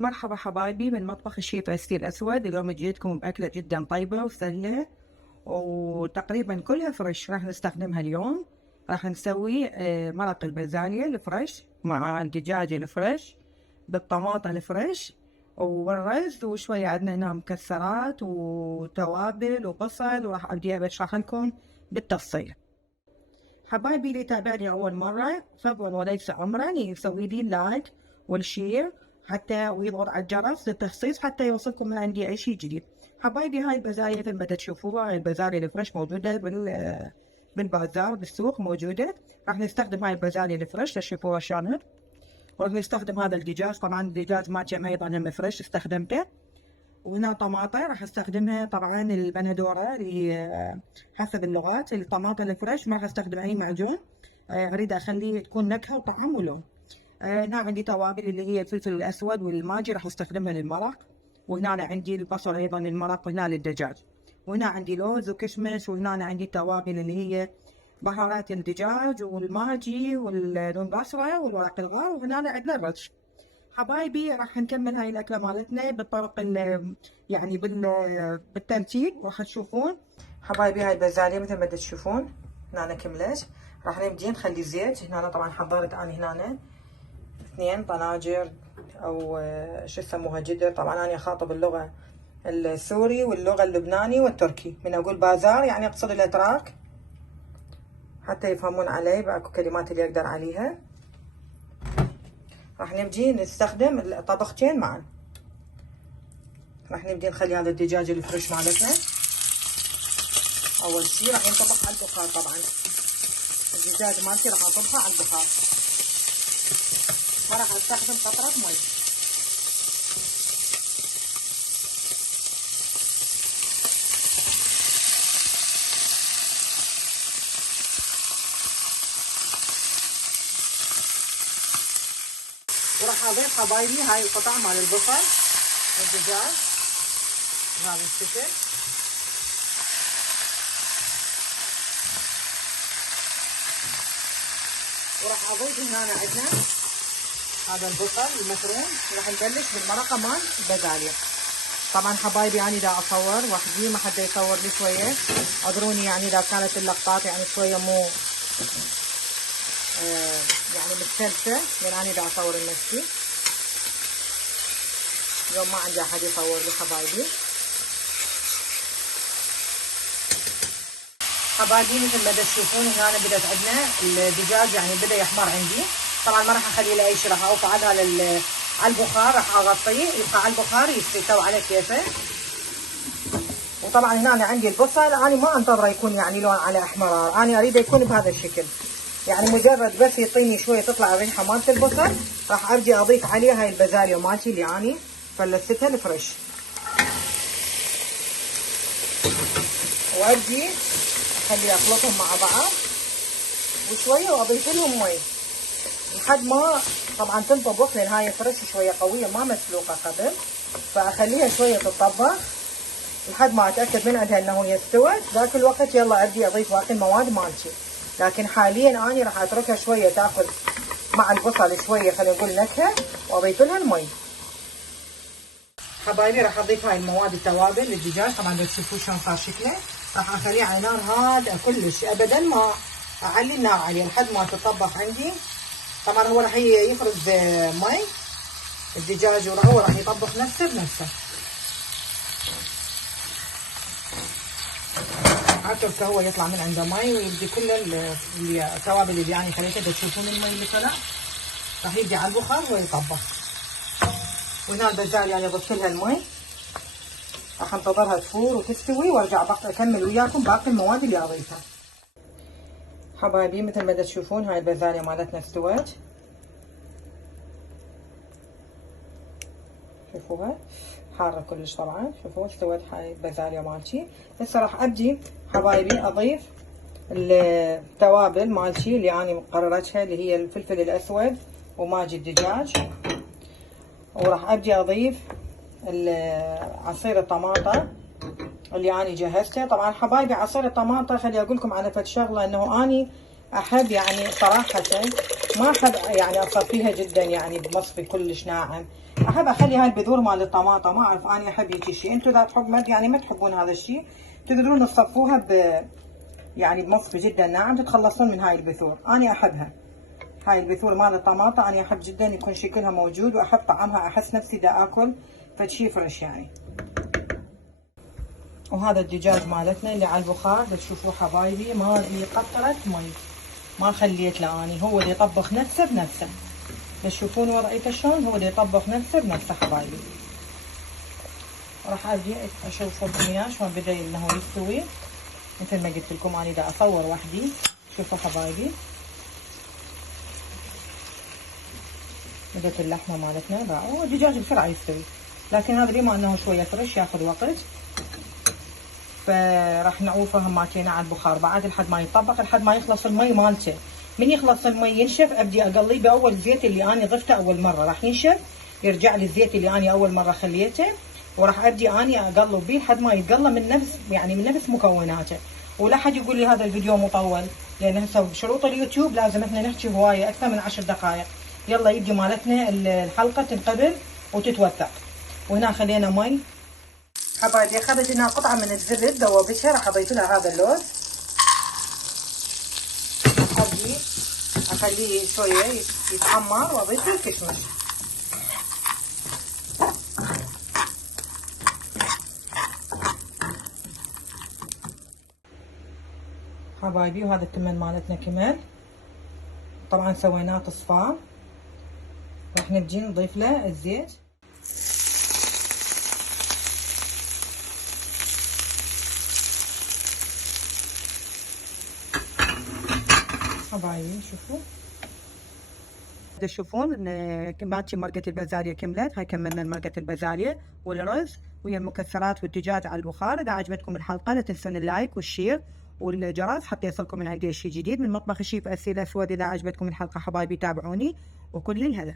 مرحبا حبايبي من مطبخ الشيف أستي الأسود. اليوم جيتكم بأكلة جدا طيبة وسهلة وتقريبا كلها فريش راح نستخدمها اليوم. راح نسوي مرق البازاليا الفريش مع الدجاج الفريش بالطماطم الفريش والرز، وشوية عندنا هنا مكسرات وتوابل وبصل، وراح أبدي بشرح لكم بالتفصيل. حبايبي اللي يتابعني أول مرة فضلا وليس أمرا يسوي لي اللايك والشير حتى ويضغط على الجرس للتخصيص حتى يوصلكم من عندي أي شيء جديد. حبايبي هاي البزاية مثل ما تشوفوها، هاي البزاية الفريش موجودة بالبازار بالسوق موجودة. راح نستخدم هاي البزاية الفريش تشوفوها شلون. وراح نستخدم هذا الدجاج، طبعا الدجاج ما كان أيضا هم فريش استخدمته. وهنا طماطم راح استخدمها طبعا البندوره اللي حسب اللغات. الطماطم الفريش ما راح استخدم اي معجون، اريد اخليه تكون نكهه وطعم ولون. هنا عندي توابل اللي هي الفلفل الاسود والماجي راح استخدمها للمرق. وهنا أنا عندي البصل ايضا للمرق، وهنا للدجاج. وهنا عندي لوز وكشمش، وهنا أنا عندي توابل اللي هي بهارات الدجاج والماجي والبصره والورق الغار، وهنا عندنا الرز. حبايبي راح نكمل هاي الأكلة مالتنا بالطرق يعني بالترتيب راح تشوفون. حبايبي هاي البزالية مثل ما تشوفون هنا كملت. راح نبدي نخلي زيت. هنا طبعا حضرت أنا هنا 2 طناجر أو شو يسموها جدر. طبعا أنا أخاطب اللغة السوري واللغة اللبناني والتركي. من أقول بازار يعني أقصد الأتراك حتى يفهمون علي بأكو كلمات اللي أقدر عليها. راح نبدي نستخدم الطبختين معا. راح نبدي نخلي هذا الدجاج الفريش مالتنا اول شي راح ينطبخ على البخار. طبعا الدجاج مالتي راح اطبخها على البخار، ما راح استخدم قطرة مي. وراح اضيف حبايبي هاي القطع مال البصل والدجاج بهذا الشكل. وراح اضيف هنا عندنا هذا البصل المفروم، وراح نبلش بالمرقه مال البازاليا. طبعا حبايبي يعني دا اصور وحدي، ما حدا يصور لي شويه. اعذروني يعني اذا كانت اللقطات يعني شويه مو يعني مختلفه، لان انا دا اصور لنفسي اليوم، ما عندي احد يصور لي حبايبي. حبايبي مثل ما تشوفون هنا بدت عندنا الدجاج يعني بدا يحمر عندي. طبعا ما راح اخليه لاي شيء، راح اوقع على البخار، راح اغطيه يبقى على البخار يستوي على كيفه. وطبعا هنا أنا عندي البصل، انا ما انتظره يكون يعني لون على احمرار، انا اريده يكون بهذا الشكل. يعني مجرد بس يعطيني شويه تطلع الريحه مالت البصل، راح ارجي اضيف عليه هاي البازاليا مالتي اللي اني فلستها الفريش، وارجي اخلي اخلطهم مع بعض وشويه واضيف لهم مي لحد ما طبعا تنطبخ، لان هاي فريش شويه قويه ما مسلوقه قبل، فاخليها شويه تطبخ لحد ما اتاكد من عندها انه هي استوت. ذاك الوقت يلا ابدي اضيف باقي المواد مالتي. لكن حاليا اني راح اتركها شويه تاخذ مع البصل شويه خلينا نقول نكهه، واضيف لها المي. حبايبي راح اضيف هاي المواد التوابل للدجاج. طبعا تشوفوا شلون صار شكله. راح اخليه على نار هادئه كلش، ابدا ما اعلي النار عليه لحد ما تطبخ عندي. طبعا هو راح يفرز مي الدجاج، وهو راح يطبخ نفسه بنفسه. اتركه هو يطلع من عنده مي ويبدي كل التوابل اللي يعني خليتها. تشوفون المي اللي طلع، راح يبدي على البخار ويطبخ. وهنا البازاليا يعني ضفت لها المي، راح انتظرها تفور وتستوي وارجع اكمل وياكم باقي المواد اللي اضيفها. حبايبي مثل ما تشوفون هاي البازاليا مالتنا استوت، شوفوها حارة كلش. طبعا شوفوا استوت هاي البازاليا مالتي. هسه راح ابدي حبايبي اضيف التوابل مالتي اللي انا مقررتها، اللي هي الفلفل الاسود وماجي الدجاج. وراح ابدي اضيف عصير الطماطة اللي اني جهزته. طبعا حبايبي عصير الطماطة خلي اقول لكم على فد شغله، انه اني احب يعني صراحه ما احب يعني اصفيها جدا يعني بمصفي كلش ناعم، احب اخلي هاي البذور مال الطماطه. ما اعرف انا احب هيك شيء، انتم اذا تحب يعني ما تحبون هذا الشيء تقدرون تصفوها يعني بمصفي جدا ناعم تتخلصون من هاي البذور. انا احبها هاي البذور مال الطماطه، انا احب جدا يكون شكلها موجود واحب طعمها، احس نفسي دا اكل فشي فريش يعني. وهذا الدجاج مالتنا اللي على البخار تشوفوه حبايبي ما في قطره مي، ما خليت له اني، هو اللي يطبخ نفسه بنفسه. تشوفون وضعيته شلون، هو اللي يطبخ نفسه بنفسه حبايبي. راح ابدي اشوف لكم اياه شلون بدا انه يستوي. مثل ما قلت لكم انا دا اصور وحدي. شوفوا حبايبي بدت اللحمه مالتنا، هو الدجاج بسرعه يستوي، لكن هذا بما انه شويه فريش ياخذ وقت، فراح نعوفه هماتين على البخار بعد لحد ما يطبخ، لحد ما يخلص المي مالته. من يخلص المي ينشف ابدي اقليه باول زيت اللي انا ضفته اول مره، راح ينشف يرجع لي الزيت اللي انا اول مره خليته، وراح ابدي اني اقلب بيه لحد ما يتقلى من نفس يعني من نفس مكوناته. ولا حد يقول لي هذا الفيديو مطول، لان هسه بشروط اليوتيوب لازم احنا نحكي هوايه اكثر من 10 دقائق. يلا يبدي مالتنا الحلقه تنقبل وتتوثق. وهنا خلينا مي حبايبي، اخذت هنا قطعه من الزبد ذوبتها، راح اضيف لها هذا اللوز. اخليه شويه يتحمر واضيف له الكشمش. حبايبي وهذا التمن مالتنا كمل، طبعا سويناه تصفار. راح نبجي نضيف له الزيت. حبايبي شوفوا تشوفون ان كمباتشي مرقة البازاليا كملت. هاي كملنا مرقة البازاليا والرز ويا المكسرات والدجاج على البخار. اذا عجبتكم الحلقه لا تنسون اللايك والشير والجرس حتى يصلكم من عندي شيء جديد من مطبخ الشيف أسيل أسود. اذا عجبتكم الحلقه حبايبي تابعوني وكل الهلا.